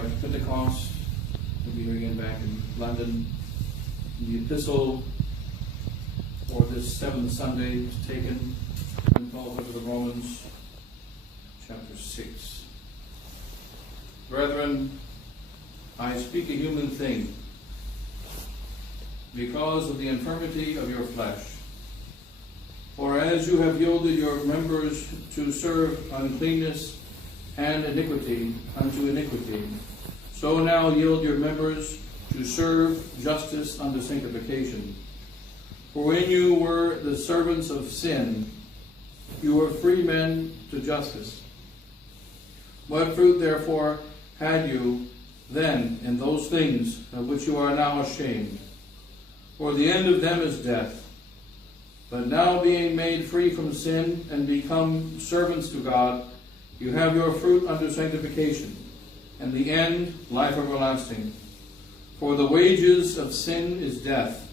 after Pentecost. We'll be here again back in London. The epistle for this seventh Sunday is taken from Paul to the Romans, chapter 6. Brethren, I speak a human thing, because of the infirmity of your flesh. For as you have yielded your members to serve uncleanness and iniquity unto iniquity, so now yield your members to serve justice unto sanctification. For when you were the servants of sin, you were free men to justice. What fruit therefore had you then in those things of which you are now ashamed? For the end of them is death. But now being made free from sin and become servants to God, you have your fruit unto sanctification, and the end life everlasting. For the wages of sin is death,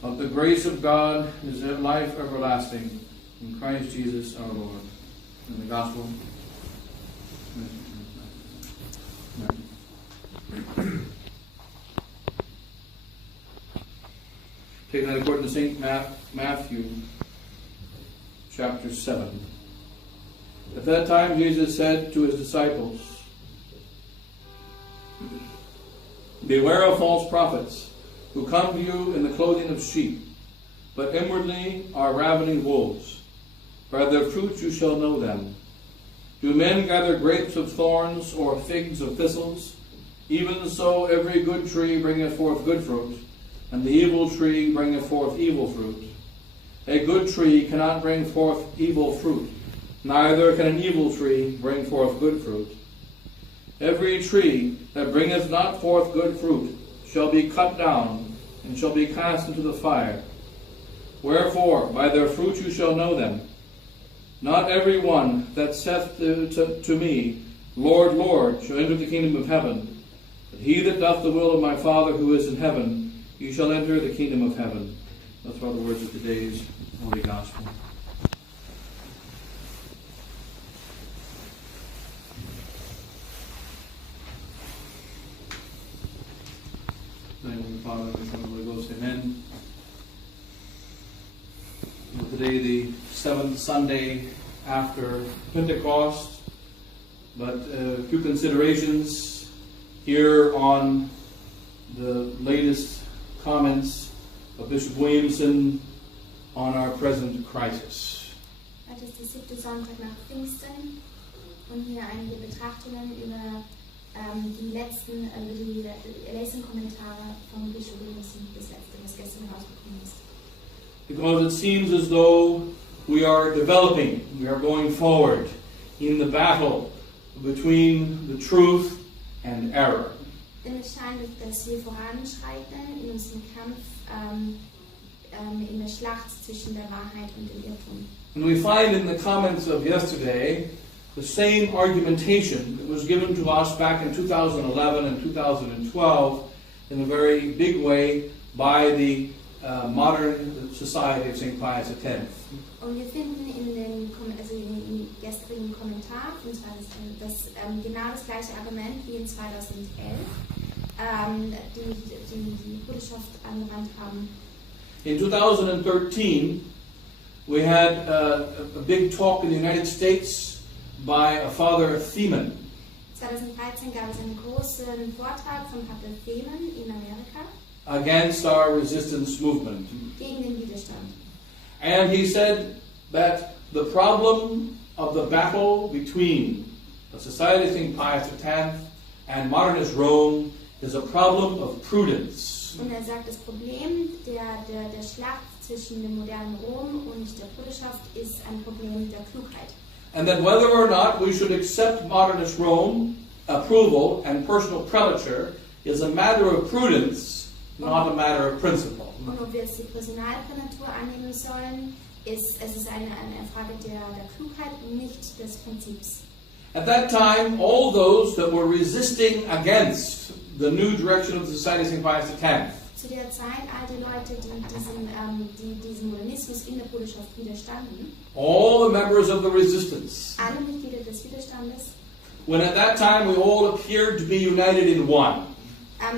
but the grace of God is life everlasting in Christ Jesus our Lord. In the Gospel. Taken out according to St. Matthew, chapter 7. At that time Jesus said to his disciples, beware of false prophets, who come to you in the clothing of sheep, but inwardly are ravening wolves. By their fruits you shall know them. Do men gather grapes of thorns or figs of thistles? Even so every good tree bringeth forth good fruit, and the evil tree bringeth forth evil fruit. A good tree cannot bring forth evil fruit, neither can an evil tree bring forth good fruit. Every tree that bringeth not forth good fruit shall be cut down, and shall be cast into the fire. Wherefore, by their fruit you shall know them. Not every one that saith to me, Lord, Lord, shall enter the kingdom of heaven, but he that doth the will of my Father who is in heaven, you shall enter the kingdom of heaven. Those are the words of today's Holy Gospel. In the name of the Father, and the Son, and the Holy Ghost, amen. Today, the seventh Sunday after Pentecost, but a few considerations here on the latest comments of Bishop Williamson on our present crisis. Heute ist der 7. Sonntag nach Pfingsten und hier einige Betrachtungen über die letzten Kommentare von Bishop Williamson, das letzte, was gestern rausgekommen ist. Because it seems as though we are developing, we are going forward in the battle between the truth and error. Denn es scheint, dass wir voranschreiten in unserem Kampf in der Schlacht zwischen der Wahrheit und dem Irrtum. And we find in the comments of yesterday the same argumentation that was given to us back in 2011 and 2012 in a very big way by the modern Society of St. Pius X. Und wir finden im gestrigen Kommentar, genau das gleiche Argument wie in 2011, die Bruderschaft angewandt haben. In 2013, we had a big talk in the United States by a Father Theman. 2013 gab es einen großen Vortrag von Pater Theman in Amerika. Against our resistance movement. Gegen den Widerstand. And he said that the problem of the battle between the Society of St. Pius X and modernist Rome is a problem of prudence. Und sagt, das Problem der Schlacht zwischen dem modernen Rom und der Bruderschaft ist ein Problem der Klugheit. And that whether or not we should accept modernist Rome approval and personal prelature is a matter of prudence, not a matter of principle. Und ob wir jetzt die Personalprälatur annehmen sollen, es ist eine Frage der Klugheit und nicht des Prinzips. At that time, all those that were resisting against the new direction of the Society of St. Pius X, zu der Zeit all die Leute, die diesem Modernismus in der Bruderschaft widerstanden, all the members of the resistance, alle Mitglieder des Widerstandes, when at that time we all appeared to be united in one.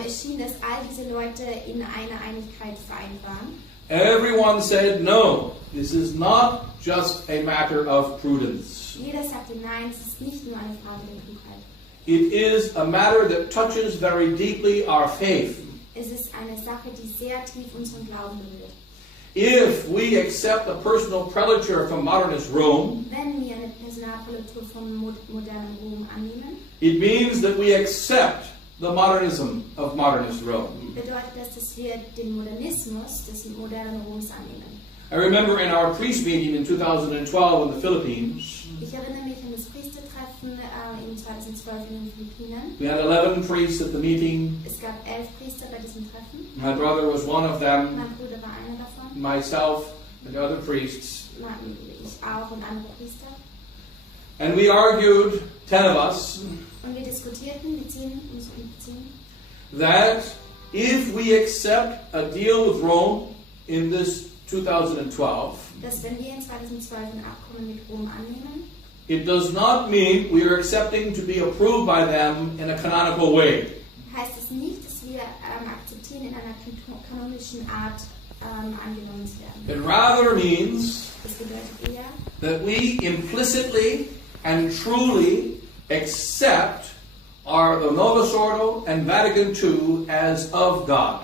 Es schien, dass all diese Leute in einer Einigkeit vereint waren. Everyone said, no, this is not just a matter of prudence. Jeder sagte, nein, es ist nicht nur eine Frage der Klugheit. It is a matter that touches very deeply our faith. Es ist eine Sache, die sehr tief unseren Glauben berührt. If we accept a personal prelature from modernist Rome, Wenn wir eine Personalprelatur von modernem Rom annehmen, it means that we accept the modernism of modernist Rome. bedeutet das, dass wir den Modernismus des modernen Roms annehmen. I remember in our priest meeting in 2012 in the Philippines, Ich erinnere mich an das Priestertreffen in 2012 in den Philippinen. we had 11 priests at the meeting. Es gab 11 Priester bei diesem Treffen. My brother was one of them, Mein Bruder war einer davon. myself and the other priests. Ich auch und andere Priester. And we argued, 10 of us, Und wir diskutierten, die 10, that if we accept a deal with Rome in this 2012, dass wenn wir in 2012 ein Abkommen mit Rom annehmen, it does not mean we are accepting to be approved by them in a canonical way. heißt es nicht, dass wir akzeptieren, in einer kanonischen Art angenommen zu werden. It rather means Das bedeutet eher, that we implicitly and truly accept the Novus Ordo and Vatican II as of God.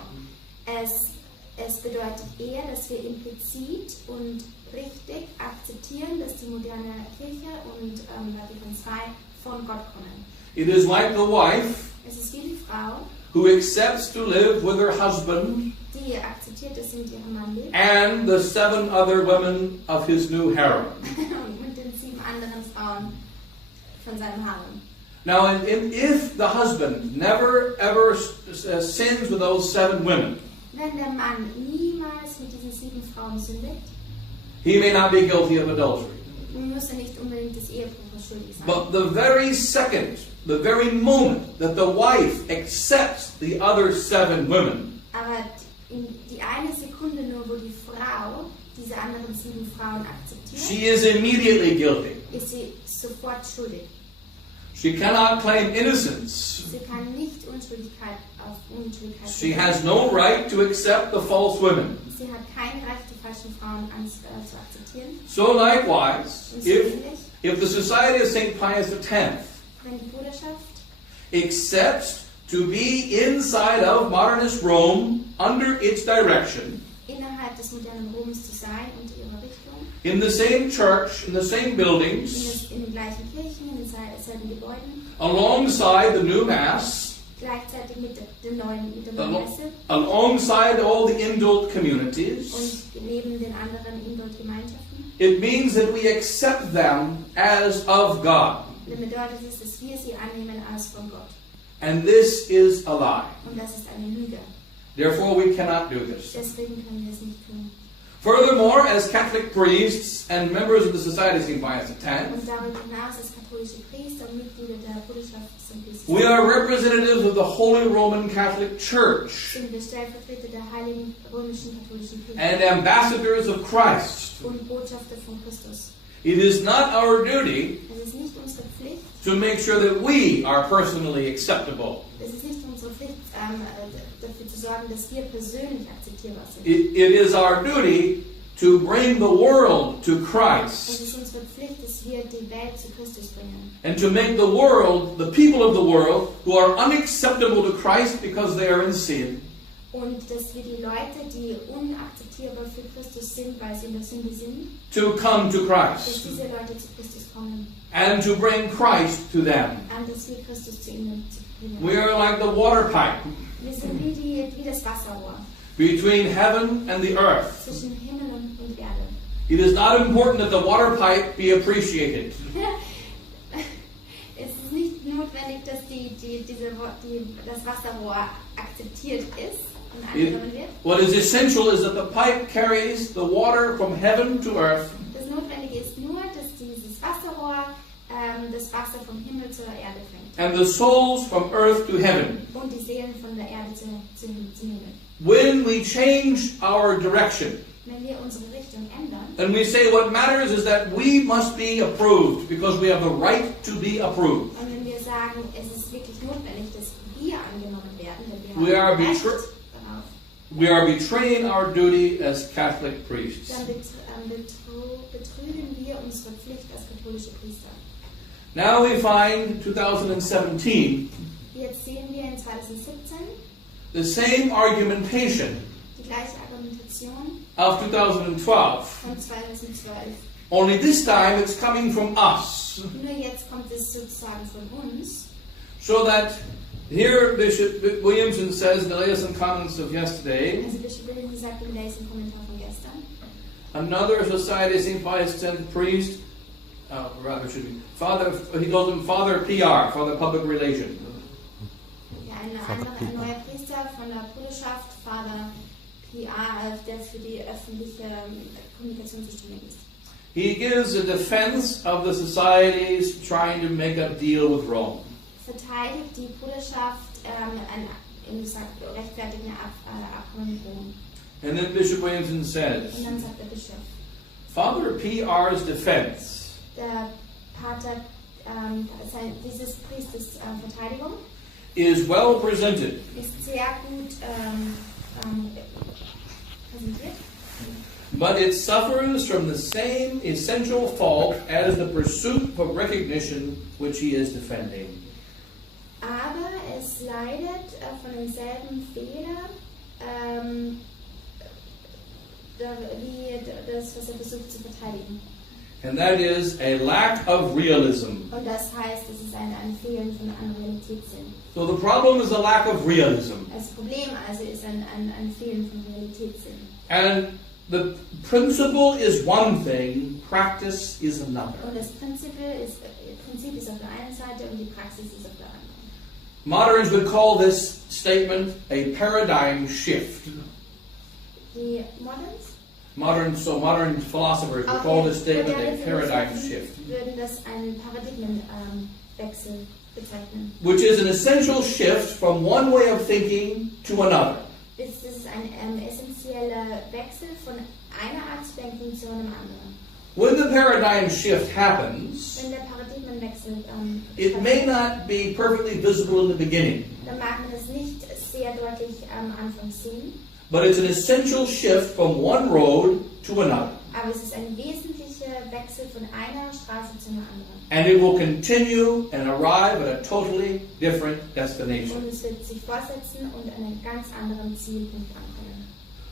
es bedeutet eher, dass wir implizit und richtig akzeptieren, dass die moderne Kirche und Vatikan II von Gott kommen. It is like the wife Es ist wie die Frau, who accepts to live with her husband die akzeptiert, dass sie mit ihrem Mann lebt and the 7 other women of his new harem. und mit den 7 anderen Frauen von seinem Harem. Now, if the husband never ever sins with those 7 women, Wenn der Mann niemals mit diesen 7 Frauen sündigt, he may not be guilty of adultery. muss er nicht unbedingt des Ehebruches schuldig sein. But the very second, the very moment that the wife accepts the other 7 women, Aber in die eine Sekunde nur, wo die Frau diese anderen 7 Frauen akzeptiert, she is immediately guilty. ist sie sofort schuldig. She cannot claim innocence. Sie kann nicht Unschuldigkeit auf Unschuldigkeit She has no right to accept the false women. Sie hat kein Recht, die falschen Frauen zu akzeptieren. So likewise, Und so ähnlich, if the Society of St. Pius X wenn die Bruderschaft accepts to be inside of modernist Rome under its direction, innerhalb des modernen Roms zu sein, unter ihrer Richtung, in the same church, in the same buildings, in den gleichen Kirchen, in denselben Gebäuden, alongside the new Mass, gleichzeitig mit der neuen Messe alongside all the indult communities, und neben den anderen Indult-Gemeinschaften, it means that we accept them as of God. dann bedeutet es, dass wir sie annehmen als von Gott. And this is a lie. Und das ist eine Lüge. Therefore, we cannot do this. Deswegen können wir es nicht tun. Furthermore, as Catholic priests and members of the Society of St. Pius X, Und darüber hinaus als katholische Priester und Mitglieder der Bruderschaft St. Pius we are representatives of the Holy Roman Catholic Church sind wir Stellvertreter der heiligen römischen katholischen Kirche and ambassadors of Christ. und Botschafter von Christus. It is not our duty Es ist nicht unsere Pflicht, to make sure that we are personally acceptable. es ist nicht unsere Pflicht, dafür zu sorgen, dass wir persönlich akzeptierbar sind. It is our duty to bring the world to Es Christ ist unsere Pflicht, dass wir die Welt zu Christus bringen. and to make the world, the people of the world, who are unacceptable to Christ because they are in sin, Und dass wir die Leute, die unakzeptierbar für Christus sind, weil sie in der Sünde sind, to come to dass Christ diese Leute zu Christus kommen and to bring Christ to them. und dass wir Christus zu ihnen bringen. We are like the water pipe Wir sind wie das Wasserrohr between heaven and the earth. zwischen Himmel und Erde. It is not important that the water pipe be appreciated. Es ist nicht notwendig, dass das Wasserrohr akzeptiert ist und angenommen wird. What is essential is that the pipe carries the water from heaven to earth Das Notwendige ist nur, dass dieses Wasserrohr das Wasser vom Himmel zur Erde bringt and the souls from earth to heaven. und die Seelen von der Erde zum Himmel. When we change our direction, Wenn wir unsere Richtung ändern, and we say what matters is that we must be approved because we have the right to be approved. und wenn wir sagen, es ist wirklich notwendig, dass wir angenommen werden, denn We wir are haben Recht darauf. We are betraying our duty as Catholic priests. Dann betrügen wir unsere Pflicht als katholische Priester. Now we find 2017 Jetzt sehen wir in 2017 the same argumentation die gleiche Argumentation of 2012. von 2012. Only this time it's coming from us. Nur jetzt kommt es sozusagen von uns. So that here Bishop Williamson says in the latest comments of yesterday, Also Bishop Williamson sagt im nächsten Kommentar von gestern. another society sympathized priest, rather should be Father. He calls him Father PR, Father Public Relation. Ja, ein neuer Priester von der Bruderschaft, Vater PR, der für die öffentliche Kommunikation zuständig ist. He gives a defense of the societies trying to make a deal with Rome. Verteidigt die Bruderschaft rechtfertigen Abkommen mit Rom. And then Bishop Williamson says, Und dann sagt der Bischof, Father PR's defense der Pater, dieses Priesters Verteidigung is well presented, ist sehr gut präsentiert. but it suffers from the same essential fault as the pursuit of recognition which he is defending. Aber es leidet von denselben Fehlern, wie das, was versucht zu verteidigen. And that is a lack of realism. Und das heißt, es ist ein Fehlen von einem Realitätssinn. So the problem is a lack of realism. Das Problem also ist ein Fehlen von Realitätssinn. And the principle is one thing, practice is another. Und das Prinzip ist auf der einen Seite und die Praxis ist auf der anderen. Moderns would call this statement a paradigm shift. Die Moderns? Modern philosophers would call this statement a paradigm shift, würden das einen Paradigmenwechsel bezeichnen. which is an essential shift from one way of thinking to another. Das ist ein essentieller Wechsel von einer Art zu denken zu einem anderen. When the paradigm shift happens, Wenn der Paradigmenwechsel it may not be perfectly visible in the beginning, dann mag man das nicht sehr deutlich am Anfang sehen, but it's an essential shift from one road to another. aber es ist ein wesentlicher Wechsel von einer Straße zu einer anderen. And it will continue and arrive at a totally different Und destination. es wird sich fortsetzen und an einen ganz anderen Zielpunkt ankommen.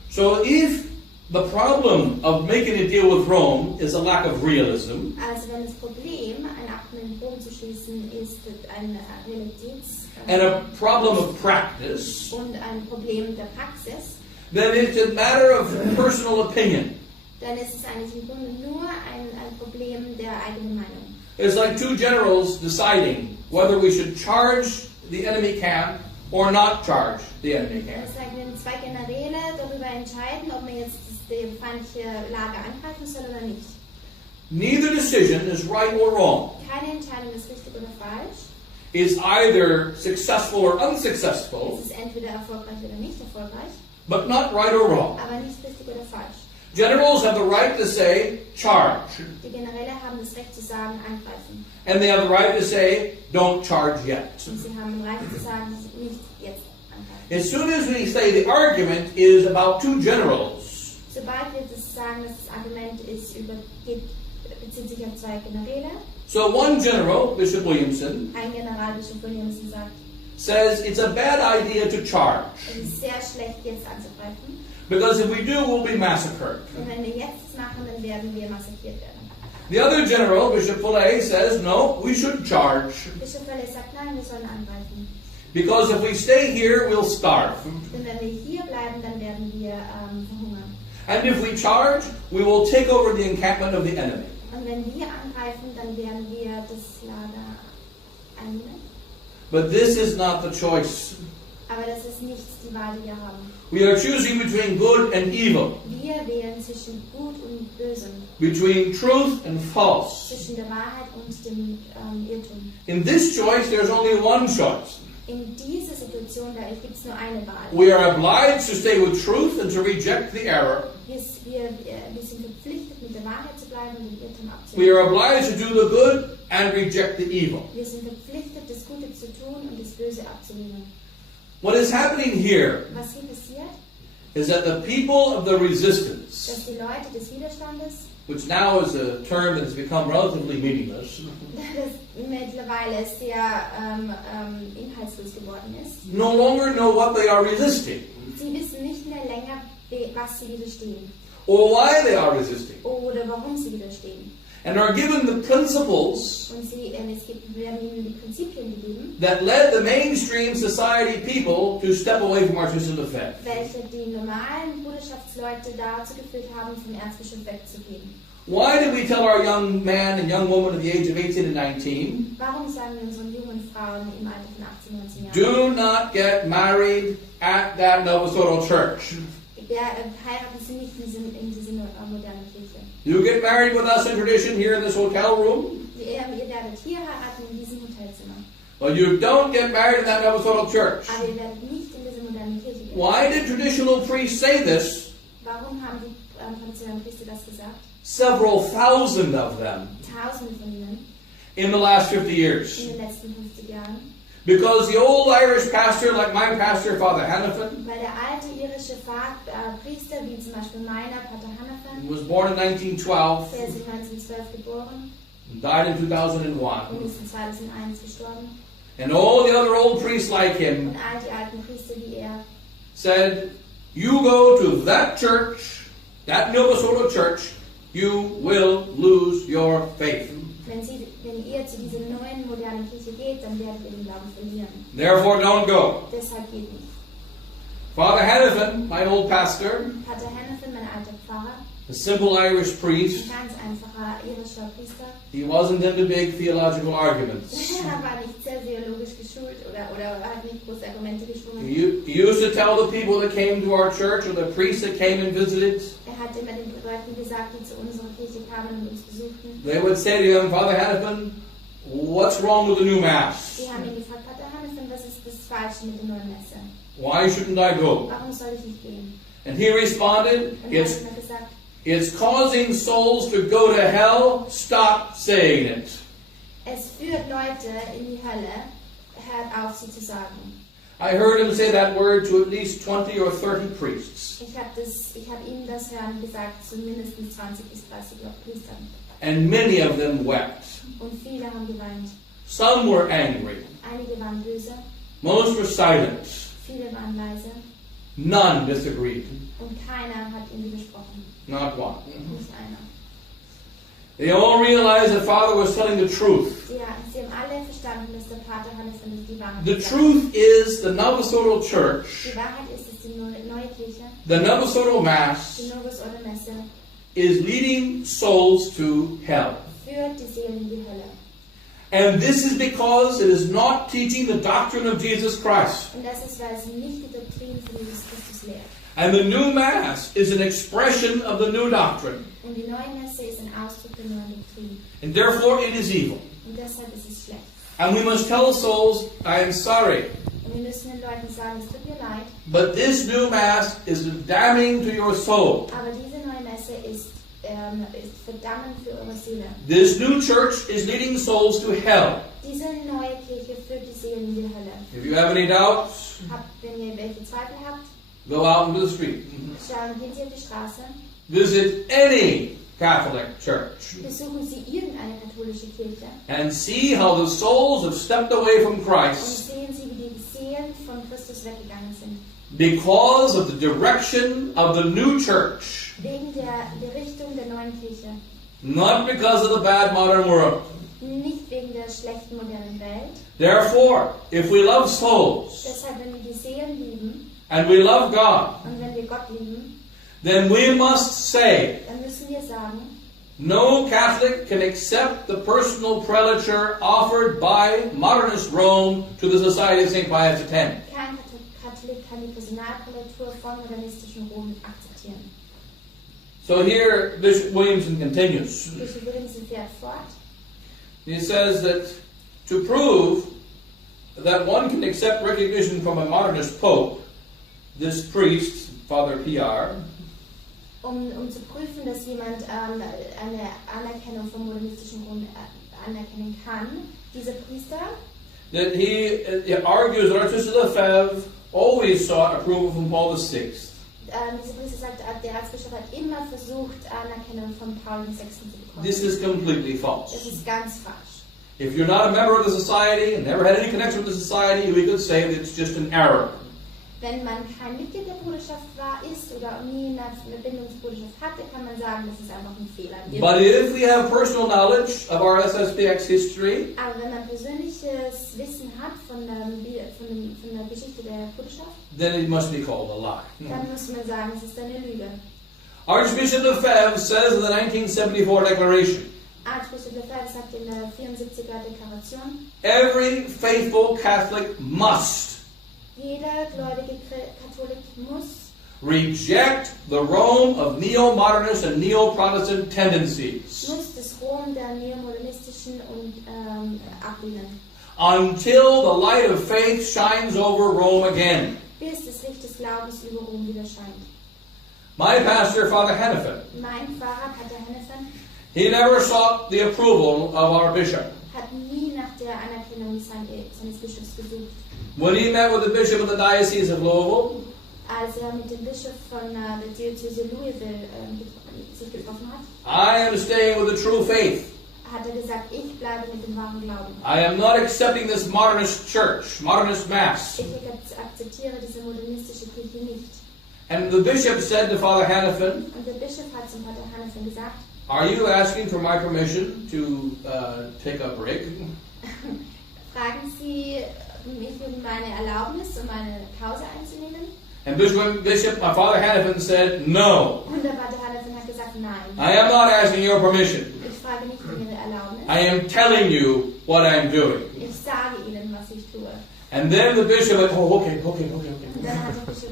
So if the problem of making a deal with Rome is a lack of realism, Also wenn das Problem, ein Abkommen mit Rom zu schließen, ist ein Realitäts- and a problem of practice, und ein Problem der Praxis, then it's a matter of personal opinion. dann ist es eigentlich im Grunde nur ein Problem der eigenen Meinung. It's like two generals deciding whether we should charge the enemy camp or not charge the enemy camp. Es ist like, wenn zwei Generäle darüber entscheiden, ob man jetzt die feindliche Lager angreifen soll oder nicht. Neither decision is right or wrong. Keine Entscheidung ist richtig oder falsch. It's either successful or unsuccessful, Es ist entweder erfolgreich oder nicht erfolgreich, but not right or wrong. aber nicht richtig oder falsch. Generals have the right to say, charge. Die Generäle haben das Recht zu sagen, angreifen. And they have the right to say, don't charge yet. Und sie haben das Recht zu sagen, nicht jetzt angreifen. As soon as we say the argument is about two generals, Sobald wir das sagen, dass das Argument bezieht sich auf zwei Generäle, so one general, Bishop Williamson, ein General, Bischof Williamson, sagt, says it's a bad idea to charge, es ist sehr schlecht, jetzt anzugreifen. because if we do, we'll be massacred. Und wenn wir jetzt machen, dann werden wir massakriert werden. The other general, Bishop Fillet, says, no, we should charge, Bischof Welle sagt, nein, wir sollen angreifen. because if we stay here, we'll starve. Denn wenn wir hier bleiben, dann werden wir verhungern. And if we charge, we will take over the encampment of the enemy. Und wenn wir angreifen, dann werden wir das Lager einnehmen. But this is not the choice. Aber das ist nicht die Wahl, die wir haben. We are choosing between good and evil, Wir wählen zwischen Gut und Bösem, between truth and false. zwischen der Wahrheit und dem Irrtum. In this choice, there's only one choice. In dieser Situation, da gibt es nur eine Wahl. We are obliged to stay with truth and to reject the error. Wir sind verpflichtet, mit der Wahrheit zu bleiben und den Irrtum We abzulehnen. are obliged to do the good and reject the evil. Wir sind verpflichtet, das Gute zu tun und das Böse abzulehnen. What is happening here Was hier passiert, is that the people of the resistance, dass die Leute des Widerstandes, which now is a term that has become relatively meaningless, das mittlerweile sehr inhaltslos geworden ist, no longer know what they are resisting sie wissen nicht mehr länger, was sie widerstehen or why they are resisting, oder warum sie widerstehen. and are given the principles Und werden ihnen die Prinzipien gegeben, that led the mainstream society people to step away from Archbishop Lefebvre. welche die normalen Bruderschaftsleute dazu geführt haben, vom Erzbischof wegzugehen. Why do we tell our young man and young woman at the age of 18 and 19, Warum sagen wir unseren jungen Frauen im Alter von 18, 19 Jahren, do not get married at that Novosoro church? heiraten Sie nicht in diese modernen Kirche. You get married with us in tradition here in this hotel room, Ihr werdet hier heiraten in diesem Hotelzimmer. but you don't get married in that Novosoro church. Aber ihr werdet nicht in diese modernen Kirche gehen. Why did traditional priests say this? Warum haben die traditionellen Priester das gesagt? Several thousand of them Tausende von ihnen in the last 50 years. in den letzten 50 Jahren. Because the old Irish pastor, like my pastor, Father Hannafin, Weil der alte irische Priester, wie zum Beispiel meiner, Pater Hannafin, was born in 1912 der ist 1912 geboren and died in und 2001. ist in 2001 gestorben. And all the other old priests like him Und all die alten Priester wie er said, you go to that church, that Novosoro church, you will lose your faith. wenn ihr zu dieser neuen modernen Kirche geht, dann werdet ihr den Glauben verlieren. Therefore, don't go. Deshalb geht nicht. Father Hannafin, my old pastor, Pater Hannafin, mein alter Pfarrer, a simple Irish ein priest, ganz einfacher irischer Priester, he wasn't into big theological arguments. er war nicht sehr theologisch geschult oder hat nicht große Argumente geschwungen. He used to tell the people that came to our church or the priests that came and visited, Er hat immer den Leuten gesagt, die zu unserer Kirche kamen und uns besuchten. they would say to him, Father Hannafin, what's wrong with the new Mass? Die haben ihn gefragt, Pater Hannafin, was ist das Falsche mit der neuen Messe? Why shouldn't I go? Warum soll ich nicht gehen? And he responded, Und er hat it's immer gesagt, causing souls to go to hell. Stop saying it. es führt Leute in die Hölle, hört auf, sie zu sagen. I heard him say that word to at least 20 or 30 priests. Ich habe ihm das hören gesagt zu mindestens 20 bis 30 Priestern. And many of them wept. Und viele haben geweint. Some were angry. Einige waren böse, Most were silent. viele waren leise None disagreed. und keiner hat ihm widersprochen. Not one. Nicht einer. They all realized that Father was telling the truth. Sie haben alle verstanden, dass der Pater Hannafin die Wahrheit The sagt. truth is the Novosoro Church, Die Wahrheit ist, dass die neue Kirche, the Novosoro Mass, die Novus Ordo Messe, is leading souls to hell. führt die Seelen in die Hölle. And this is because it is not teaching the doctrine of Jesus Christ. Und das ist, weil sie nicht die Doktrin von Jesus Christus lehrt. And the new Mass is an expression of the new doctrine. Und die neue Messe ist ein Ausdruck der neuen Doktrin. And therefore it is evil. Und deshalb ist es schlecht. And we must tell souls, I am sorry, Und wir müssen den Leuten sagen, es tut mir leid, but this new Mass is damning to your soul. aber diese neue Messe ist verdammend für eure Seele. This new church is leading souls to hell. Diese neue Kirche führt die Seelen in die Hölle. If you have any doubts, Wenn ihr welche Zweifel habt, go out into the street. gehen Sie auf die Straße, Visit any Catholic church besuchen Sie irgendeine katholische Kirche and see how the souls have stepped away from und Christ sehen Sie, wie die Seelen von Christus weggegangen sind. because of the direction of the new church, Wegen der Richtung der neuen Kirche. not because of the bad modern world. Nicht wegen der schlechten modernen Welt. Therefore, if we love souls Deshalb, wenn wir die Seelen lieben and we love God, und wenn wir Gott lieben, then we must say, dann müssen wir sagen, no Catholic can accept the personal prelature offered by modernist Rome to the Society of St. Pius X. kein Katholik kann die Personalprälatur von modernistischen Rom akzeptieren. So here Bishop Williamson continues. Bischof Williamson fährt fort. He says that to prove that one can accept recognition from a modernist pope, this priest, Father PR, Um zu prüfen, dass jemand eine Anerkennung vom modernistischen Rom anerkennen kann, dieser Priester, that he argues that Archbishop Lefebvre always sought approval from Paul VI. dieser Priester sagt, der Erzbischof hat immer versucht, Anerkennung von Paul VI zu bekommen. This is completely Das false. ist ganz falsch. If you're not a member of the society and never had any connection with the society, we could say that it's just an error. Wenn man kein Mitglied der Bruderschaft ist oder nie eine Bindung zur Bruderschaft hatte, kann man sagen, das ist einfach ein Fehler. But if we have personal knowledge of our SSPX history, Aber wenn man persönliches Wissen hat von der Geschichte der Bruderschaft, then it must be called a lie. dann muss man sagen, es ist eine Lüge. Archbishop Lefebvre says in the 1974 declaration, Archbishop Pfeiffer sagt in der 74er Deklaration, every faithful Catholic must jeder gläubige Katholik muss reject the Rome of neo-modernist and neo-Protestant tendencies das Rom der neomodernistischen und ablehnen, until the light of faith shines over Rome again. bis das Licht des Glaubens über Rom wieder scheint. My pastor, Father Hennepin, Mein Pfarrer, Pater Hennepin, he never sought the approval of our bishop. hat nie nach der Anerkennung seines Bischofs gesucht. When he met with the bishop of the Diocese of Louisville, Als mit dem Bischof von der Diözese Louisville sich getroffen hat, I am staying with the true faith. hat gesagt, ich bleibe mit dem wahren Glauben. I am not accepting this modernist church, modernist mass. Ich akzeptiere diese modernistische Kirche nicht. And the bishop said to Father Hennepin, Und der Bischof hat zum Pater Hennepin gesagt, are you asking for my permission to take a break? fragen Sie mich um meine Erlaubnis, um eine Pause einzunehmen? And Father Hennepin said, no. Und der Pater Hennepin hat gesagt, nein. I am not asking your permission. Ich frage nicht um Ihre Erlaubnis. I am telling you what I'm doing. Ich sage Ihnen, was ich tue. And then the bishop went, oh, okay. Und dann hat der Bischof,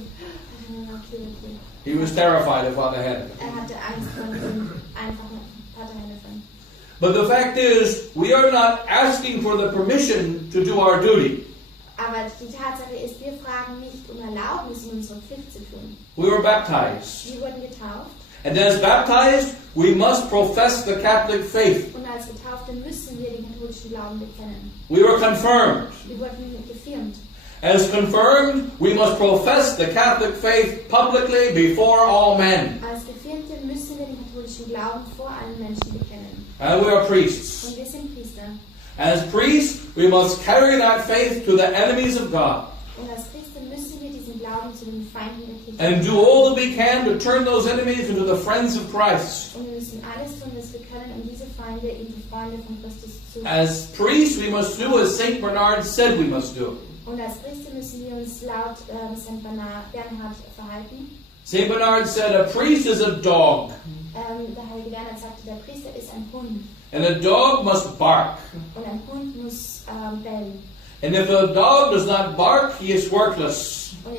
okay. He was terrified of Father Hennepin. Hatte Angst vor dem einfachen Pater Hennepin. But the fact is, we are not asking for the permission to do our duty. Aber die Tatsache ist, wir fragen nicht um Erlaubnis, um unsere Pflicht zu tun. We were baptized. Wir wurden getauft. And as baptized, we must profess the Catholic faith. Und als Getaufte müssen wir den katholischen Glauben bekennen. We were confirmed. Wir wurden gefirmt. As confirmed, we must profess the Catholic faith publicly before all men. Als Gefirmte müssen wir den katholischen Glauben vor allen Menschen bekennen. And we are priests. Und wir sind Priester. As priests, we must carry that faith to the enemies of God. Und als Priester müssen wir diesen Glauben zu den Feinden der Kirche And do all that we can to turn those enemies into the friends of Christ. Und wir müssen alles tun, was wir können, um diese Feinde in die Freunde von Christus zu As priests, we must do as St. Bernard said we must do. Und als Priester müssen wir uns laut St. Bernhard verhalten. St. Bernard said, a priest is a dog, Der heilige Bernhard sagte, der Priester ist ein Hund. and a dog must bark. Und ein Hund muss bellen. And if a dog does not bark, he is worthless. Und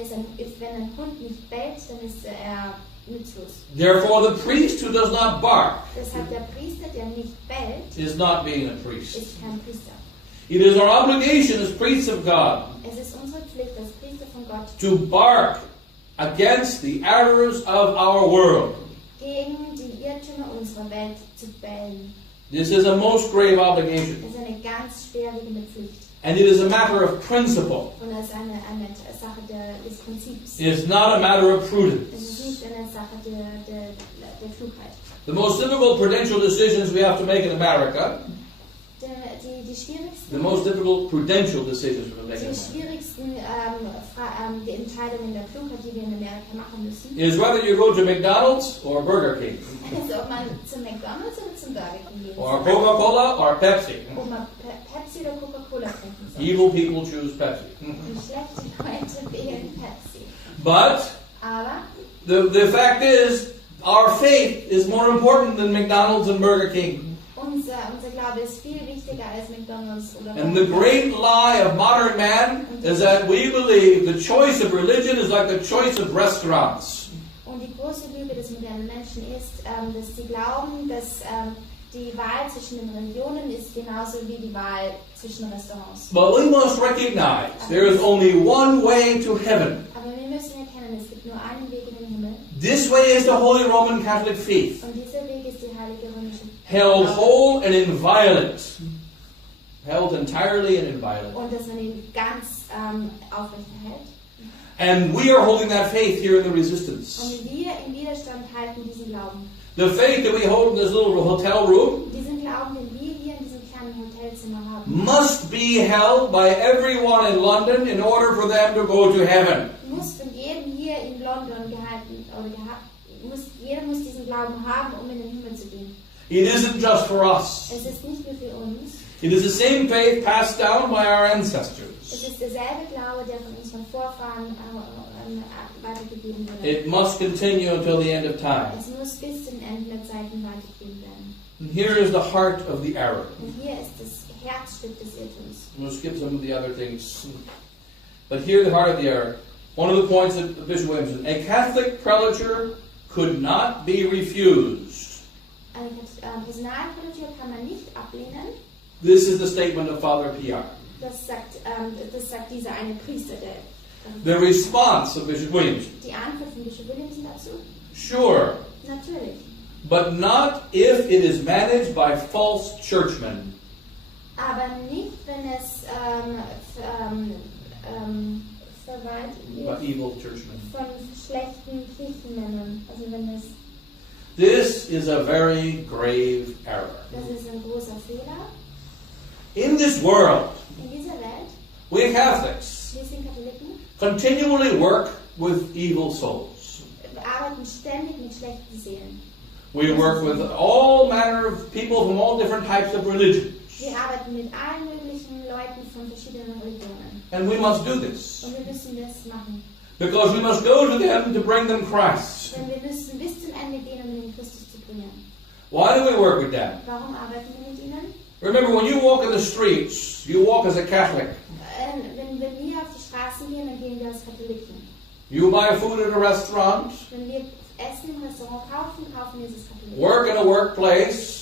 wenn ein Hund nicht bellt, dann ist er nutzlos. Therefore, the priest who does not bark Deshalb der Priester, der nicht bellt, is not being a priest. ist kein Priester. It is our obligation as priests of God Es ist unsere Pflicht als Priester von Gott, to bark against the errors of our world. gegen die Irrtümer unserer Welt zu bellen. This is a most grave obligation. Das ist eine ganz schwerwiegende Pflicht. And it is a matter of principle. Und das ist eine Sache des Prinzips. It is not a matter of Es ist prudence. nicht eine Sache der Klugheit. The most difficult prudential decisions we have to make in America, Die schwierigsten, the most difficult prudential decisions we have to make in die America, schwierigsten die Entscheidungen der Klugheit, die wir in Amerika machen müssen, is whether you go to McDonald's or Burger King, ist, ob man zum McDonald's oder zum Burger King geht. or Coca-Cola or Pepsi. Ob man Pepsi oder Coca-Cola trinken soll. Evil people choose Pepsi. Und schlechte Leute wählen Pepsi. But Aber the fact is, our faith is more important than McDonald's and Burger King. unser Glaube ist viel wichtiger als McDonald's oder And the great lie of modern man is that we believe the choice of religion is like the choice of restaurants. Und die große Lüge des modernen Menschen ist, dass sie glauben, dass die Wahl zwischen den Religionen ist genauso wie die Wahl zwischen Restaurants. But we must recognize there is only one way to heaven. Aber wir müssen erkennen, es gibt nur einen Weg in den Himmel. This way is the Holy Roman Catholic faith, Und dieser Weg ist die heilige römische held whole and inviolate held entirely and inviolate. Und dass man ihn ganz aufrechterhält. And we are holding that faith here in the resistance. Und wir im Widerstand halten diesen Glauben. The faith that we hold in this little hotel room Diesen Glauben, den wir hier in diesem kleinen Hotelzimmer haben, must be held by everyone in London in order for them to go to heaven. muss von jedem hier in London gehalten oder jeder muss diesen Glauben haben, um in den Himmel zu gehen. It isn't just for us. Es ist nicht nur für uns. It is the same faith passed down by our Es ancestors. ist derselbe Glaube, der von unseren Vorfahren weitergegeben wurde. It must continue until the end of time. Es muss bis zum Ende der Zeiten weitergegeben werden. And here is the heart of the error. Und hier ist das Herzstück des Irrtums. We'll skip some of the other things. But here, the heart of the error. One of the points that Bishop Williams said, a Catholic prelature could not be refused. Eine Personalprelatur kann man nicht ablehnen. This is the statement of Father P.R. Das sagt dieser eine Priester, der. The response of Bishop Williams. Die Antwort von Bishop Williamson dazu? Sure, Natürlich. but not if it is managed by false churchmen. Aber nicht, wenn es verwaltet By wird evil churchmen. von schlechten Kirchenmännern. Also wenn es, This is a very grave error. das ist ein großer Fehler. In this world, In dieser Welt, we Catholics wir sind Katholiken, continually work with evil souls. wir arbeiten ständig mit schlechten Seelen. We work with all manner of people from all different types of religions. Wir arbeiten mit allen möglichen Leuten von verschiedenen Religionen. And we must do this. Und wir müssen das machen. Because we must go to them to bring them Christ. Denn wir müssen bis zum Ende gehen, um ihnen Christus zu bringen. Why do we work with them? Warum arbeiten wir mit ihnen? Remember, when you walk in the streets, you walk as a Catholic. Wenn wir auf die Straßen gehen, dann gehen wir als Katholiken. You buy food at a restaurant, Wenn wir Essen im Restaurant kaufen, kaufen wir es als Katholiken. work in a workplace,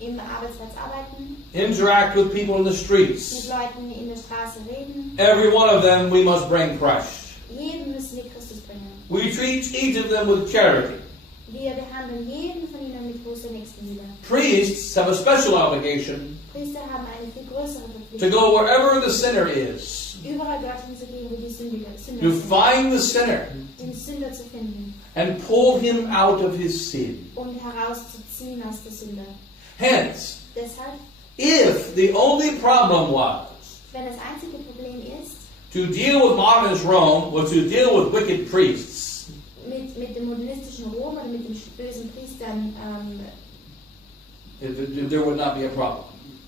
Im Arbeitsplatz arbeiten, interact with people in the mit streets. Leuten in der Straße reden. Every one of them we must bring Christ. Jedem müssen wir Christus bringen. We treat each of them with charity. Wir behandeln jeden von ihnen mit großer Nächstenliebe. Priests have a special obligation Priester haben eine viel größere to Verpflichtung, go wherever the sinner is, überall dorthin zu gehen, wo die Sünder to sind, find the sinner den Sünder zu finden and pull him out of his sin. und herauszuziehen aus der Sünde. Hence, Deshalb, if the only problem was wenn das einzige Problem ist, to deal with modernist Rome was to deal with wicked priests, mit dem modernistischen Rom oder mit den bösen Priestern, there would not be a problem.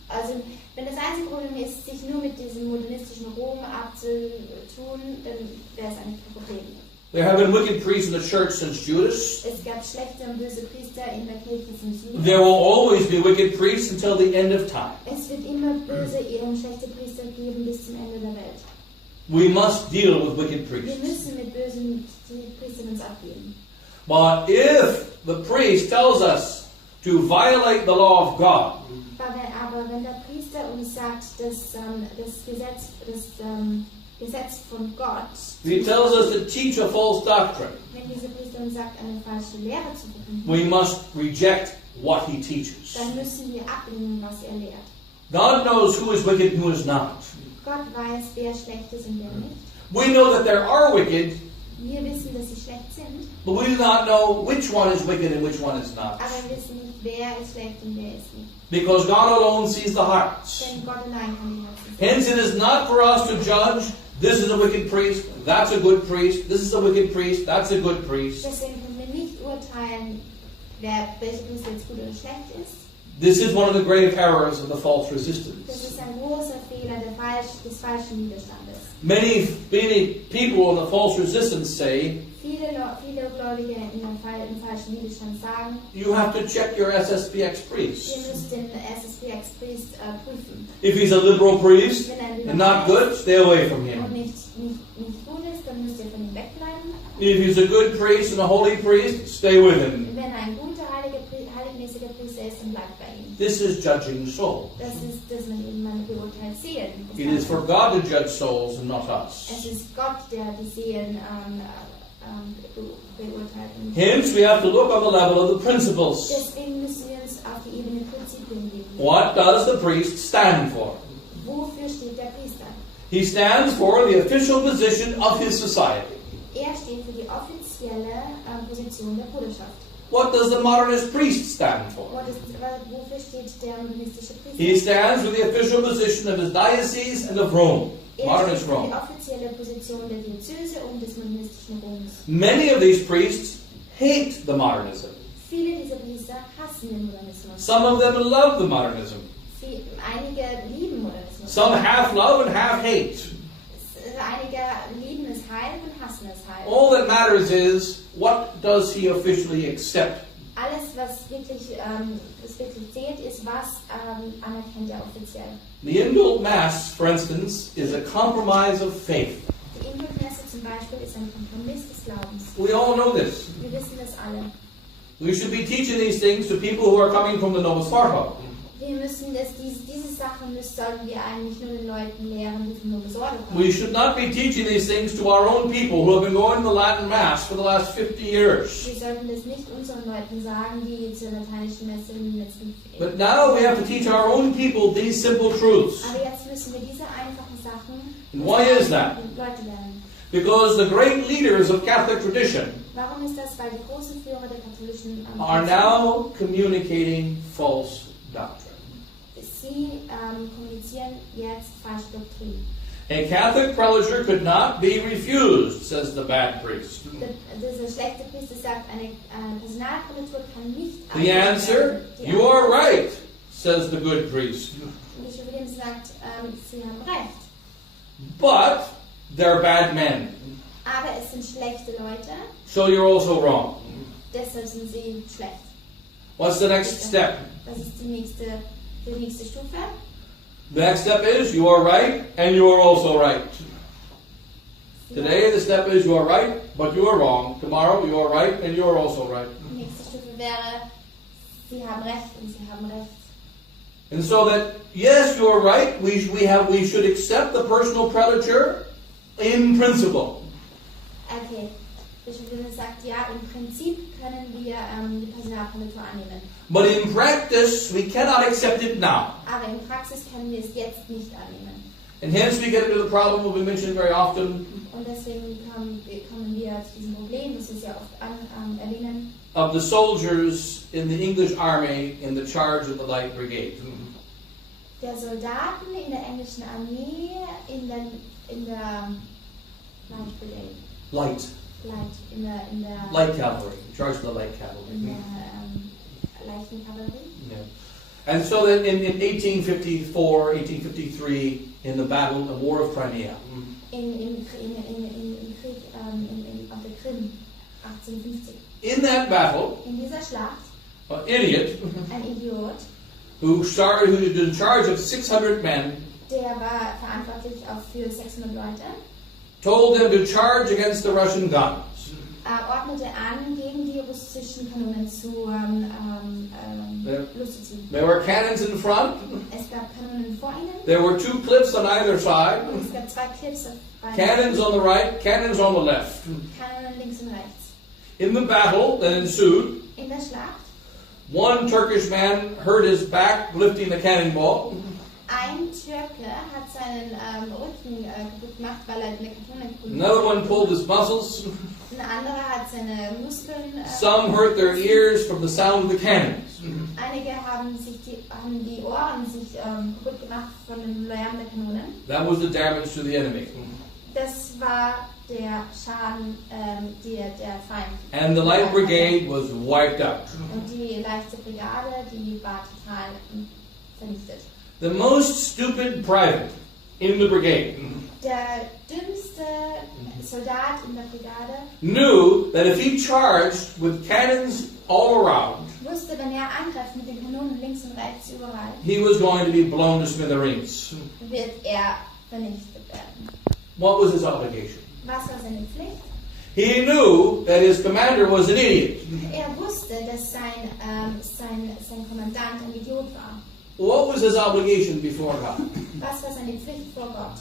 also wenn das einzige Problem ist, sich nur mit diesem modernistischen Rom abzutun, dann wäre es eigentlich kein Problem. There have been wicked priests in the church since Judas. Es gab schlechte und böse Priester in der Kirche von Süden. There will always be wicked priests until the end of time. Es wird immer böse und schlechte Priester geben bis zum Ende der Welt. We must deal with wicked Wir priests. müssen mit bösen Priestern uns abgeben. But if the priest tells us to violate the law of God, Aber wenn der Priester uns sagt, dass das Gesetz von Gott, he tells us to teach a false doctrine, wenn dieser Priester uns sagt, eine falsche Lehre zu verkünden, we must reject what he teaches. dann müssen wir ablehnen, was er lehrt. God knows who is wicked and who is not. Gott weiß, wer schlecht ist und wer nicht. We know that there are wicked, Wir wissen, dass sie schlecht sind, but we do not know which one is wicked and which one is not. aber wir wissen nicht, wer ist schlecht und wer ist nicht. Because God alone sees the hearts. Denn Gott allein kann die Herzen sehen. Hence it is not for us to judge, this is a wicked priest, that's a good priest, this is a wicked priest, that's a good priest. Deswegen können wir nicht urteilen, welcher Priester jetzt gut oder schlecht ist. This is one of the grave errors of the false Das resistance. ist ein großer Fehler des falschen Widerstandes. Many people in the false resistance say, Viele Gläubige im falschen Widerstand sagen, you have to check your SSPX ihr priest. müsst den SSPX-Priest prüfen. If he's a liberal priest Wenn er and not good, stay away from und him. nicht gut ist, dann müsst ihr von ihm wegbleiben. If he's a good priest and a holy priest, stay with him. Wenn er ein guter, heiligmäßiger Priester ist, dann bleibt bei ihm. This is judging souls. Das ist, dass man beurteilt Seelen. It is for God to judge souls and not us. Es ist Gott, der die Seelen beurteilt. Hence, we have to look on the level of the principles. Deswegen müssen wir uns auf die Ebene Prinzipien legen. What does the priest stand for? Wofür steht der Priester? He stands for the official position of his society. Er steht für die offizielle Position der Bruderschaft. What does the modernist priest stand for? Wofür steht der modernistische Priester? He stands for the official position of his diocese and of Rome. Er Modernist steht für Rome. die offizielle Position der Diözese und des modernistischen Roms. Many of these priests hate the modernism. Viele dieser Priester hassen den Modernismus. Some of them love the modernism. Einige lieben Modernismus. Some half love and half hate. Einige lieben es halb und hassen es halb. All that matters is, what does he officially accept? Alles, was wirklich zählt, ist, was anerkennt er offiziell. The indult mass, for instance, is a compromise of faith. Die Indult-Messe zum Beispiel ist ein Kompromiss des Glaubens. We all know this. Wir wissen das alle. We should be teaching these things to people who are coming from the Novus Ordo. Wir müssen diese Sachen sollten wir eigentlich nur den Leuten lehren, die vom Novus Ordo kommen. We should not be teaching these things to our own people who have been going to the Latin Mass for the last 50 years. Wir sollten das nicht unseren Leuten sagen, die zur lateinischen Messe in den letzten But now we have to teach our own people these simple truths. Aber jetzt müssen wir diese einfachen Sachen And why is that? Leute lernen. Because the great leaders of Catholic tradition Warum ist das? Weil die großen Führer der katholischen are now communicating false doctrine. Sie kommunizieren jetzt falsche Doktrin. A Catholic prelature could not be refused, says the bad priest. Dieser schlechte Priester sagt, eine Personalprelatur kann nicht The answer, you are right, says the good priest. Und die Schwedin sagt, sie haben recht. But they're bad men, Aber es sind schlechte Leute, so you're also wrong. deshalb sind sie schlecht. What's the next step? Das ist die nächste Stufe. The next step is you are right and you are also right. Today the step is you are right, but you are wrong. Tomorrow you are right and you are also right. Die nächste Stufe wäre, sie haben recht und sie haben recht. And so that, yes, you are right, we should accept the personal prelature in principle. Okay, die Schwedin sagt, ja, im Prinzip können wir die Personalprelatur annehmen. But in practice, we cannot accept it now. Aber in Praxis können wir es jetzt nicht annehmen. And hence we get into the problem that we mentioned very often Und deswegen kommen wir zu diesem Problem, das wir sehr oft erwähnen, of the soldiers in the English army in the charge of the Light Brigade. der Soldaten in der englischen Armee in der Light Brigade. Light cavalry, in charge of the light cavalry. In der leichten Kavallerie. Yeah. And so that in 1854, 1853, in the battle, the War of Crimea, Im Krieg auf der Krim, 1850. in that battle, In dieser Schlacht, an idiot ein Idiot, who was in charge of 600 men, der war verantwortlich auch für 600 Leute, told them to charge against the Russian guns. ordnete an, gegen die russischen Kanonen loszuziehen. There were cannons in front. Es gab Kanonen vor ihnen. There were two cliffs on either side. Und es gab zwei Cliffs auf beiden Cannons on the right, cannons on the left. Kanonen links und rechts. In the battle that ensued, In der Schlacht, one Turkish man hurt his back lifting the cannonball. ein Türke hat seinen Rücken kaputt gemacht, weil er eine Kanone Another one pulled his muscles. Ein anderer hat seine Muskeln. Some hurt their ears from the sound of the cannons. Einige haben die Ohren kaputt gemacht von dem Lärm der Kanonen. That was the damage to the enemy. Das war der Schaden der Feind. And the Light Brigade was wiped out. Und die leichte Brigade, die war total vernichtet. The most stupid private in the brigade Der dümmste Soldat in der Brigade knew that if he charged with cannons all around, wusste, wenn er angreift mit den Kanonen links und rechts überall, he was going to be blown to smithereens. wird er vernichtet werden. What was his obligation? Was war seine Pflicht? He knew that his commander was an idiot. Er wusste, dass sein Kommandant ein Idiot war. What was his obligation before God? Was war seine Pflicht vor Gott?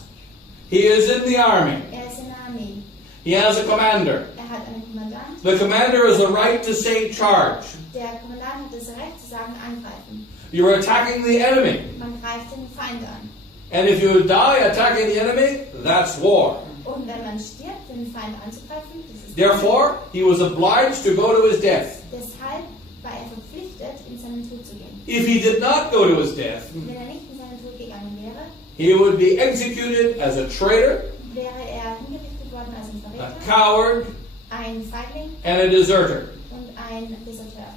He is in the army. Er ist in der Armee. He has a commander. Er hat einen Kommandant. The commander has the right to say charge. Der Kommandant hat das Recht zu sagen, angreifen. You're attacking the enemy. Man greift den Feind an. And if you die attacking the enemy, that's war. Und wenn man stirbt, den Feind anzugreifen, das ist Therefore, he was obliged to go to his death. Deshalb war er verpflichtet, in seinen Tod zu gehen. If he did not go to his death, Wenn er nicht in seinen Tod gegangen wäre, he would be executed as a traitor, wäre er hingerichtet worden als ein a Verräter, coward, ein Feigling and a deserter. und ein Deserteur.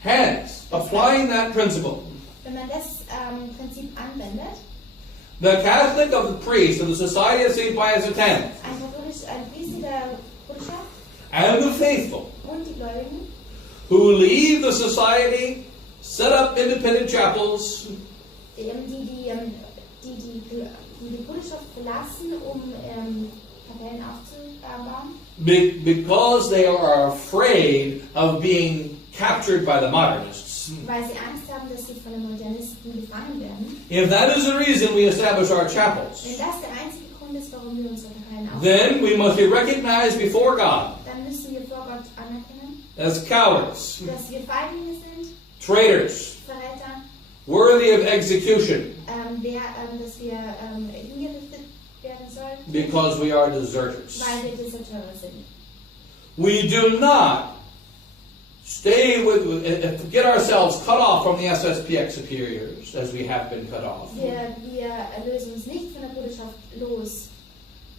Hence, applying that principle, Wenn man das Prinzip anwendet, the Catholic of the priest of the Society of St. Pius X ein Priester der Bruderschaft and the faithful und die Gläubigen, who leave the society, set up independent chapels, die Bruderschaft verlassen, um Kapellen aufzubauen, because they are afraid of being captured by the modernists. weil sie Angst haben, dass sie von den Modernisten gefangen werden. If that is the reason we establish our chapels, Wenn das der einzige Grund ist, warum wir unsere Kapellen aufbauen, then we must be recognized before God dann müssen wir vor Gott anerkennen, as cowards, dass wir Feiglinge sind, traitors, Verräter, worthy of execution, dass wir hingerichtet werden sollen, because we are deserters. weil wir Deserteure sind. We do not get ourselves cut off from the SSPX superiors, as we have been cut off, Wir lösen uns nicht von der Bruderschaft los,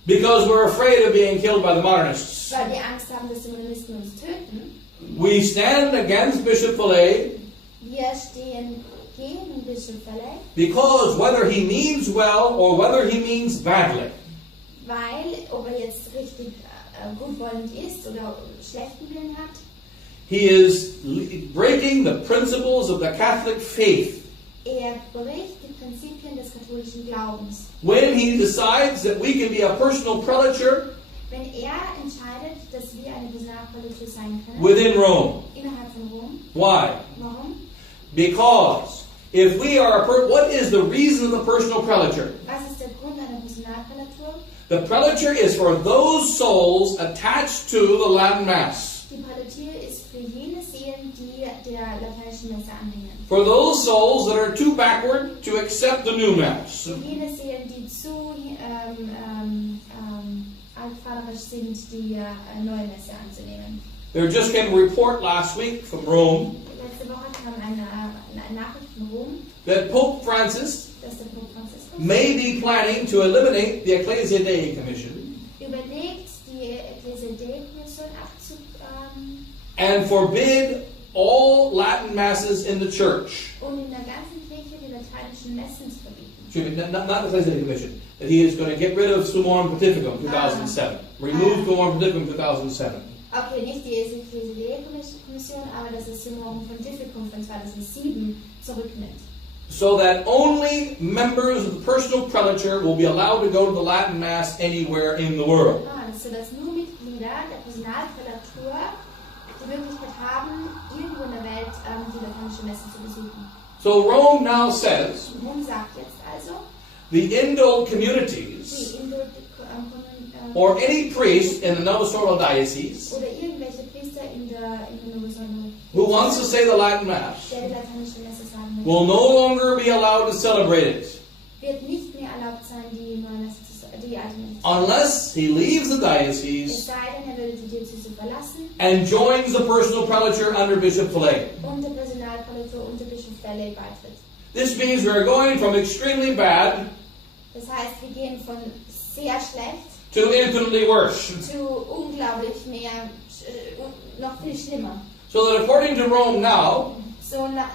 because we're afraid of being killed by the modernists. weil wir Angst haben, dass die Modernisten uns töten. We stand against Bishop Fillet Wir stehen gegen Bischof Verlet, because whether he means well or whether he means badly, weil, ob er jetzt richtig gutwollend ist oder schlechten Willen hat, he is breaking the principles of the Catholic faith er bricht die Prinzipien des katholischen Glaubens. when he decides that we can be a personal prelature Wenn er entscheidet, dass wir eine Personalpolitik sein können, within Rome. innerhalb von Rom. Why? Warum? Because if we are what is the reason of the personal prelature? Was ist der Grund einer Personalprälatur? The prelature is for those souls attached to the Latin Mass. Die Prälatur ist für jene Seelen, die der lateinischen Messe anhängen. For those souls that are too backward to accept the new Mass. Für jene Seelen, die zu altvaterisch sind, die neue Messe anzunehmen. There just came a report last week from Rome Letzte Woche kam eine Nachricht von Rom, that Pope Francis dass der Papst Franziskus may be planning to eliminate the Ecclesia Dei Commission überlegt, die Ecclesia Dei Kommission and forbid all Latin Masses in the church. und in der ganzen Kirche die lateinischen Messen zu verbieten. Excuse me, not the Ecclesia Dei Commission. That he is going to get rid of Summorum Pontificum 2007. Remove Summorum Pontificum 2007. Okay, nicht die Ecclesia Dei Kommission, aber das ist Summorum Pontificum von 2007 zurücknimmt. So that only members of the personal prelature will be allowed to go to the Latin Mass anywhere in the world. Sodass nur Mitglieder der Personalprälatur die Möglichkeit haben, irgendwo in der Welt die lateinische Messe zu besuchen. So Rome now says Rom sagt jetzt also, the indole die communities oder or any priest in the Novosoro Diocese irgendwelche Priester in der Novosoro, who wants to say the Latin Mass der die lateinische Messe sagen möchte, will no longer be allowed to celebrate it wird nicht mehr erlaubt sein, die neue Messe die alte Messe zu unless he leaves the Es diocese sei denn, er würde die Diözese verlassen and joins the personal prelature under Bishop Fillet. und der Personalprälatur unter Bischof Verlet beitritt. This means we are going from extremely bad Das heißt, wir gehen von sehr schlecht to infinitely worse. zu unglaublich mehr, noch viel schlimmer. So that according to Rome now, So nach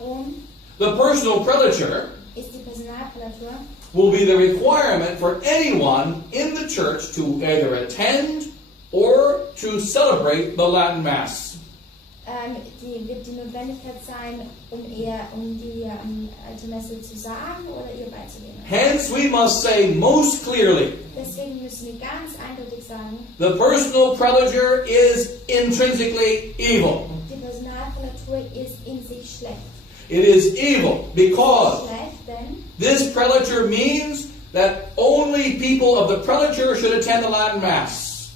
Rom the personal prelature ist die Personalprälatur will be the requirement for anyone in the church to either attend or to celebrate the Latin Mass. wird die Notwendigkeit sein, um die alte Messe zu sagen oder ihr beizugehen. Hence, we must say most clearly, Deswegen müssen wir ganz eindeutig sagen, the personal prelature is intrinsically evil. die Personalprälatur ist in sich schlecht. It is evil because Schlecht, denn this prelature means that only people of the prelature should attend the Latin Mass.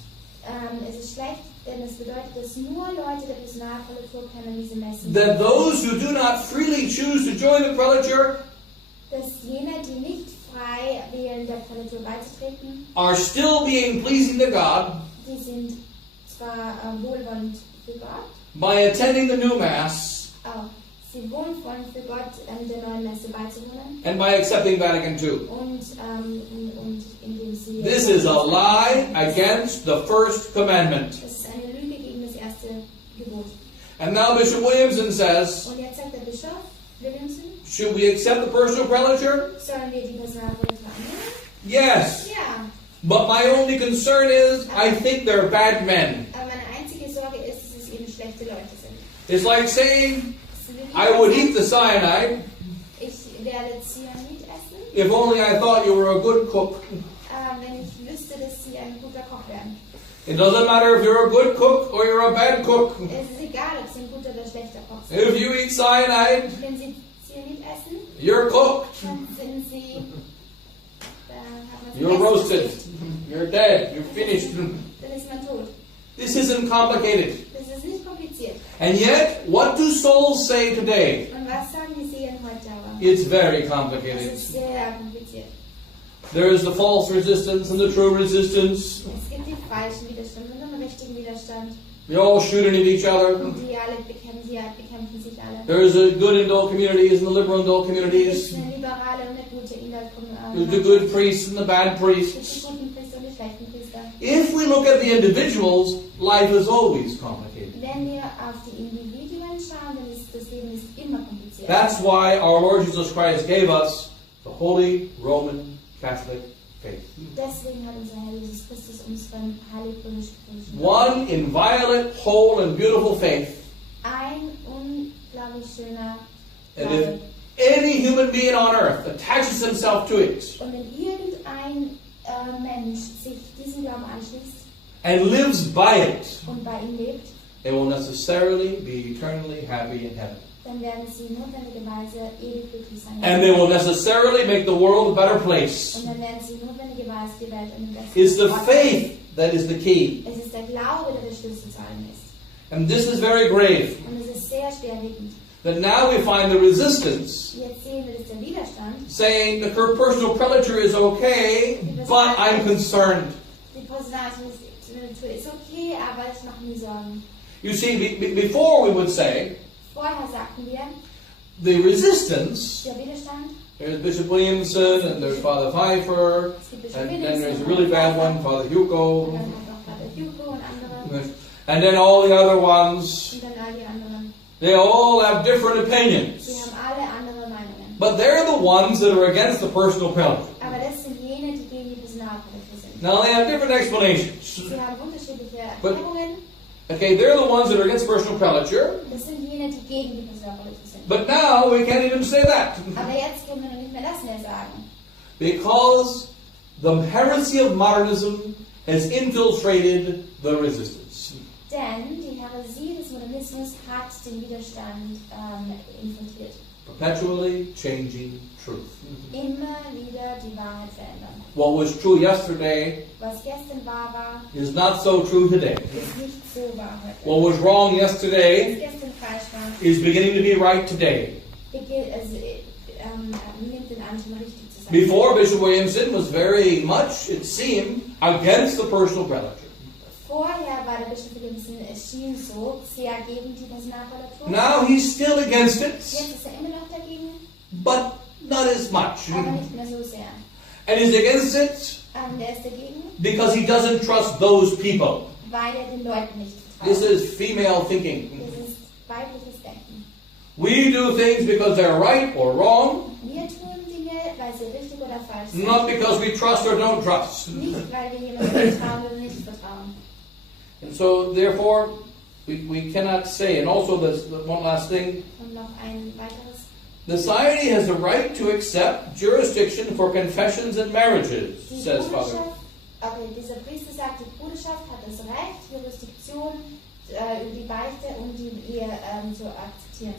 es ist schlecht, denn es bedeutet, dass nur Leute der Personalprälatur können diese Messen. That those who do not freely choose to join the prelature Dass jene, die nicht frei wählen, der Prelatur beizutreten. Are still being pleasing to God Die sind zwar wohlwollend für Gott, by attending the new Mass sie wohlwollend für Gott der neuen Messe beizuwohnen and by accepting Vatican II. und indem sie... This is a lie against the first commandment. Das ist eine Lüge gegen das erste Gebot. And now Bishop Williamson says, Und jetzt sagt der Bischof Williamson, should we accept the personal prelature? sollen wir die Personalprelatur annehmen? Yes. Ja. But my only concern is, I think they're bad men. Aber meine einzige Sorge ist, dass es eben schlechte Leute sind. It's like saying, I would eat the cyanide Ich werde Cyanid essen, if only I thought you were a good cook. wenn ich wüsste, dass sie ein guter Koch wären. It doesn't matter if you're a good cook or you're a bad cook. Es ist egal, ob sie ein guter oder schlechter Koch sind. If you eat cyanide, Wenn sie Cyanid essen, you're cooked. dann sind sie... hat man You're vergessen, roasted. was ist. You're dead. You're finished. Dann ist man tot. This isn't complicated. Das ist nicht kompliziert. And yet, what do souls say today? Und was sagen die Seelen heute aber? It's very Das complicated. ist sehr kompliziert. There is the false resistance and the true resistance. Es gibt den falschen Widerstand und den richtigen Widerstand. They're all shooting at each other. Die alle bekämpfen sich alle. There is a good indult communities and the liberal indult Es communities. gibt eine liberale und eine gute There's the good priests and the bad Es gibt die priests. guten Priester und die schlechten Priester. If we look at the individuals, life is always complicated. Wenn wir auf die Individuen schauen, dann ist das Leben ist immer kompliziert. That's why our Lord Jesus Christ gave us the Holy Roman Catholic faith. Deswegen hat unser Herr Jesus Christus unseren heilig-römischen One inviolate, whole, and beautiful faith. ein unglaublich schöner And Glaube. if any human being on earth attaches himself to it Und wenn irgendein Mensch sich diesem Glauben anschließt and lives by it, und bei ihm lebt, they will necessarily be eternally happy in heaven. dann werden sie notwendigerweise ewig glücklich sein. And they will necessarily make the world a better place. Und dann werden sie notwendigerweise die Welt einen besseren It's the Ort faith that is the key. machen. Es ist der Glaube, der Schlüssel zu allem ist. And this is very grave. Und es ist sehr schwerwiegend. That now we find the resistance Jetzt sehen wir, dass der Widerstand, saying the personal prelature is okay, but I'm concerned. die Personalnatur ist okay, aber ich mache mir Sorgen. You see, before we would say Vorher sagten wir, the resistance, der Widerstand, there's Bishop Williamson and there's Father Pfeiffer, es gibt Bischof and then there's a Williamson, really bad one, Father und Hugo, dann hat noch Vater Hugo und andere, and then all the other ones. und dann all die anderen. They all have different Sie opinions. haben alle andere Meinungen. But they're the ones that are against the personal prelature. Aber das sind jene, die gegen die Personalprelatur sind. Now they have different explanations. Sie haben unterschiedliche But- Erklärungen. Okay, they're the ones that are against personal prelature. Das sind jene, die gegen die Personalprelatur sind. But now we can't even say that. Aber jetzt können wir noch nicht mehr das mehr sagen. Because the heresy of modernism has infiltrated the resistance. Denn die Häresie des Modernismus hat den Widerstand infiltriert. Perpetually changing truth. Immer wieder die Wahrheit verändern. What was true yesterday Was gestern wahr war, is not so true today. ist nicht so wahr heute. What was wrong Was yesterday gestern falsch war, is beginning to be right today. nimmt den Anschein richtig zu sein. Before, Bishop Williamson was very much, it seemed, against the personal prelature. Vorher war der Bischof Williamson, es schien so, sehr gegen die Personalprelatur. Now he's still against it, Jetzt ist er immer noch dagegen, but not as much. aber nicht mehr so sehr. And he's against it Der ist dagegen, because he doesn't trust those people. weil er den Leuten nicht This vertraut. is female thinking. Das ist weibliches Denken. We do things because they're right or wrong, Wir tun Dinge, weil sie richtig oder falsch sind. not because we trust or don't trust. Nicht, weil wir jemandem vertrauen oder nicht vertrauen. And so, therefore, we cannot say. And also, this one last thing. Und noch ein weiteres. The society has the right to accept jurisdiction for confessions and marriages, Die says Father. dieser Priester sagt, die Bruderschaft hat das Recht, Jurisdiktion über die Beichte und die Ehe zu akzeptieren.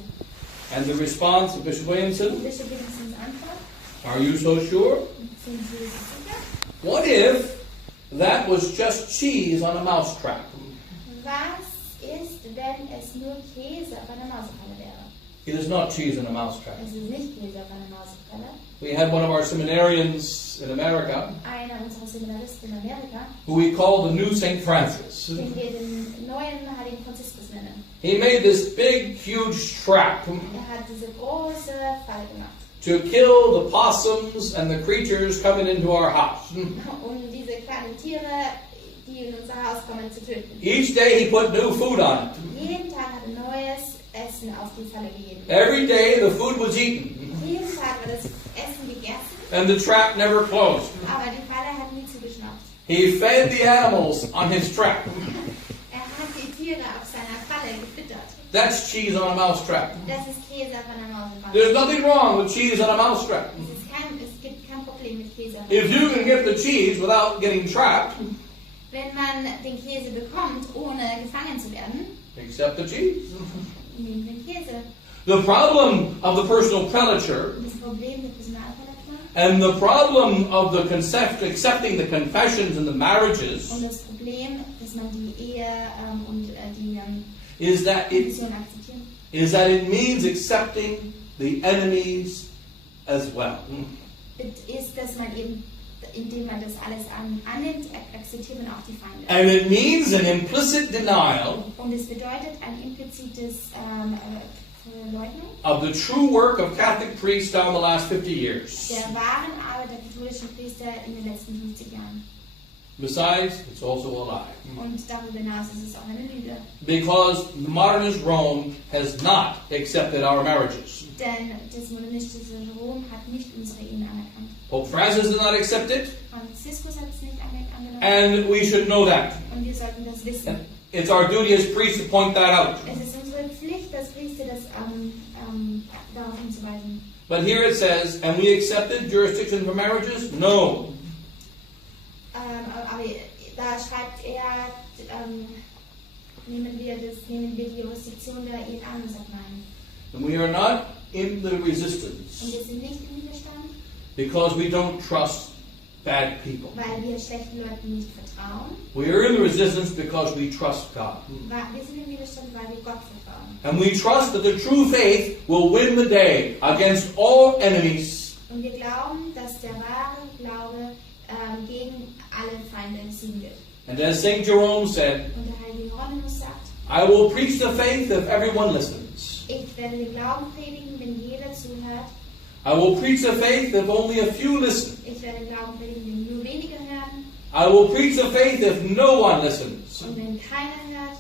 And the response of Bishop Williamson, Bischof Williamsons Antwort, are you so sure? sind Sie sicher? What if that was just cheese on a mousetrap? Was ist, wenn es nur Käse auf einer Mausefalle wäre? It is not cheese in a mousetrap. Es ist nicht Käse auf einer Mausefalle. We had one of our seminarians in America Einer unserer Seminaristen in Amerika, who we call the new St. Francis. den wir den neuen Heiligen Franziskus nennen. He made this big, huge trap Hat diese große Falle gemacht, to kill the possums and the creatures coming into our house. diese kleinen Tiere, die in unser Haus kommen, zu töten. Each day he put new food on it. Jeden Tag hat er neues Essen auf die Falle gegeben. Every day the food was eaten Jeden Tag wird das Essen gegessen, and the trap never closed. aber die Falle hat nie zugeschnappt. He fed the animals on his trap. Hat die Tiere auf seiner Falle gefüttert. That's cheese on a mouse trap. Das ist Käse auf einer Mausefalle. There's nothing wrong with cheese on a mouse trap. Es gibt kein Problem mit Käse. If you can get the cheese without getting trapped, Wenn man den Käse bekommt, ohne gefangen zu werden, accept the cheese. nehmen den Käse. The problem of the personal predator Das Problem der Personalverletzung and the problem of the accepting the confessions and the marriages und das Problem, dass man die Ehe und die is that Konfession akzeptiert, it means accepting the enemies as well. ist, dass man eben, indem man das alles annimmt, akzeptiert man auch die Feinde. And it means an implicit denial Und es bedeutet ein implizites Verleugnung of the true work of Catholic priests down the last 50 years. der wahren Arbeit der katholischen Priester in den letzten 50 Jahren. Besides, it's also a lie. Und darüber hinaus ist es auch eine Lüge. Because the modernist Rome has not accepted our marriages. Denn das modernistische Rom hat nicht unsere Ehen anerkannt. Pope Francis did not accept it, Franziskus hat es nicht anerkannt. and we should know that. Und wir sollten das wissen. It's our duty as priests to point that out. Es ist unsere Pflicht als Priester, das darauf hinzuweisen. But here it says, and we accepted jurisdiction for marriages? No. Aber da schreibt er, nehmen wir die Jurisdiktion der Ehe an und sagt nein. And we are not in the Und resistance wir sind nicht im Widerstand, because we don't trust bad people. weil wir schlechten Leuten nicht vertrauen. We are in the resistance because we trust God. Wir sind im Widerstand, weil wir Gott vertrauen. And we trust that the true faith will win the day against all enemies. Und wir glauben, dass der wahre Glaube gegen alle Feinde siegen wird. And as St. Jerome said, Und der heilige Hieronymus sagt, I will preach the faith if everyone listens. ich werde den Glauben predigen, wenn jeder zuhört. I will preach the faith if only a few listen. Ich werde den Glauben predigen, wenn nur wenige hören. I will preach the faith if no one listens. Und wenn keiner hört,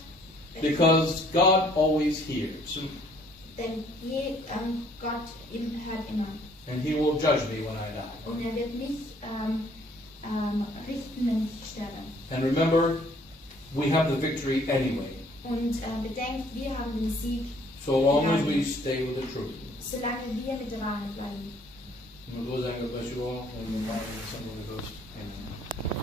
Because God always hears. denn Gott hört immer. And He will judge me when I die. Und er wird mich richten, wenn ich sterbe. And remember, we have the victory anyway. Und bedenkt, wir haben den Sieg, So long as we stay with the truth. solange wir mit der Wahrheit bleiben. And with those, I'm going to bless you all. And the Father, and the Son, and the Holy Ghost. Amen.